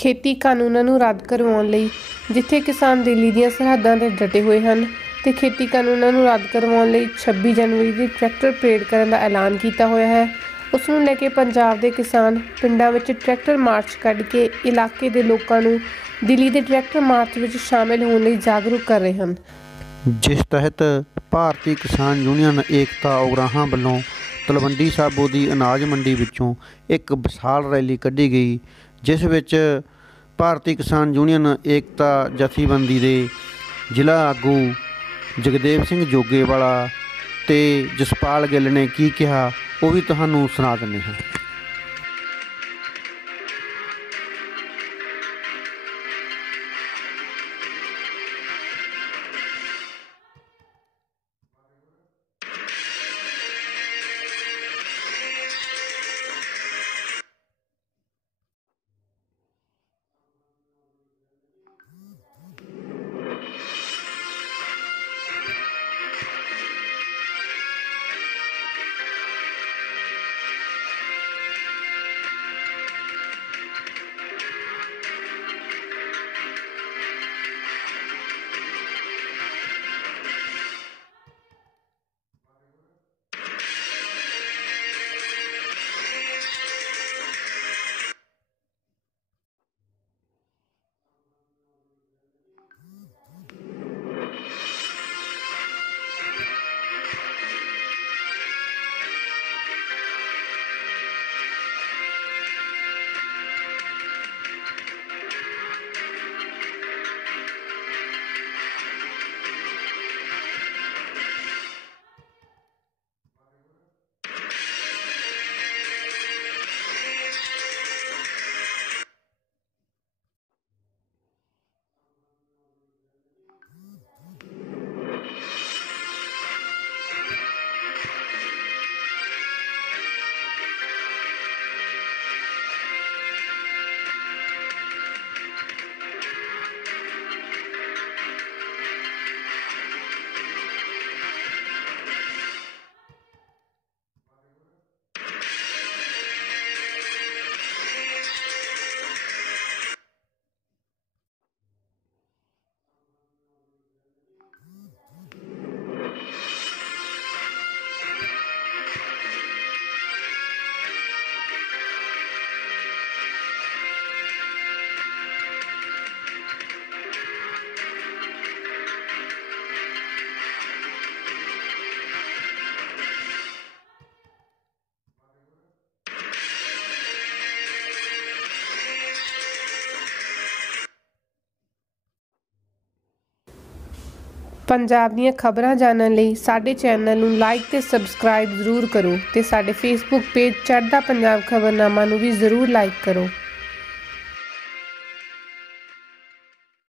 खेती कानूनां नूं रद्द करवाउण लई जिथे किसान दिल्ली दीआं सरहदां ते डटे होए हन ते खेती कानूनां नूं रद्द करवाउण लई 26 जनवरी ਦੀ ट्रैक्टर परेड ਕਰਨ ਦਾ ਐਲਾਨ ਕੀਤਾ ਹੋਇਆ ਹੈ। ਉਸ ਨੂੰ ਲੈ ਕੇ ਪੰਜਾਬ ਦੇ ਕਿਸਾਨ ਪਿੰਡਾਂ ਵਿੱਚ ਟਰੈਕਟਰ ਮਾਰਚ ਕੱਢ ਕੇ ਇਲਾਕੇ ਦੇ ਲੋਕਾਂ ਨੂੰ ਦਿੱਲੀ ਦੇ ਟਰੈਕਟਰ ਮਾਰਚ ਵਿੱਚ ਸ਼ਾਮਿਲ ਹੋਣ ਲਈ ਜਾਗਰੂਕ ਕਰ ਰਹੇ ਹਨ। जिस तहत भारतीय किसान यूनियन एकता उगराहां ਵੱਲੋਂ तलवंडी साबो की अनाज मंडी विचों एक विशाल रैली कढ़ी गई, जिस विच भारतीय किसान यूनियन एकता जथेबंदी के जिला आगू जगदेव सिंह जोगेवाला ते जसपाल गिल ने की कहा वो भी तुहानूं सुना दिंदे हां। पंजाब दीआं खबरां जानन लई साडे चैनल नूं लाइक ते सबसक्राइब जरूर करो ते साडे फेसबुक पेज चढ़दा पंजाब खबरनामा नूं भी जरूर लाइक करो।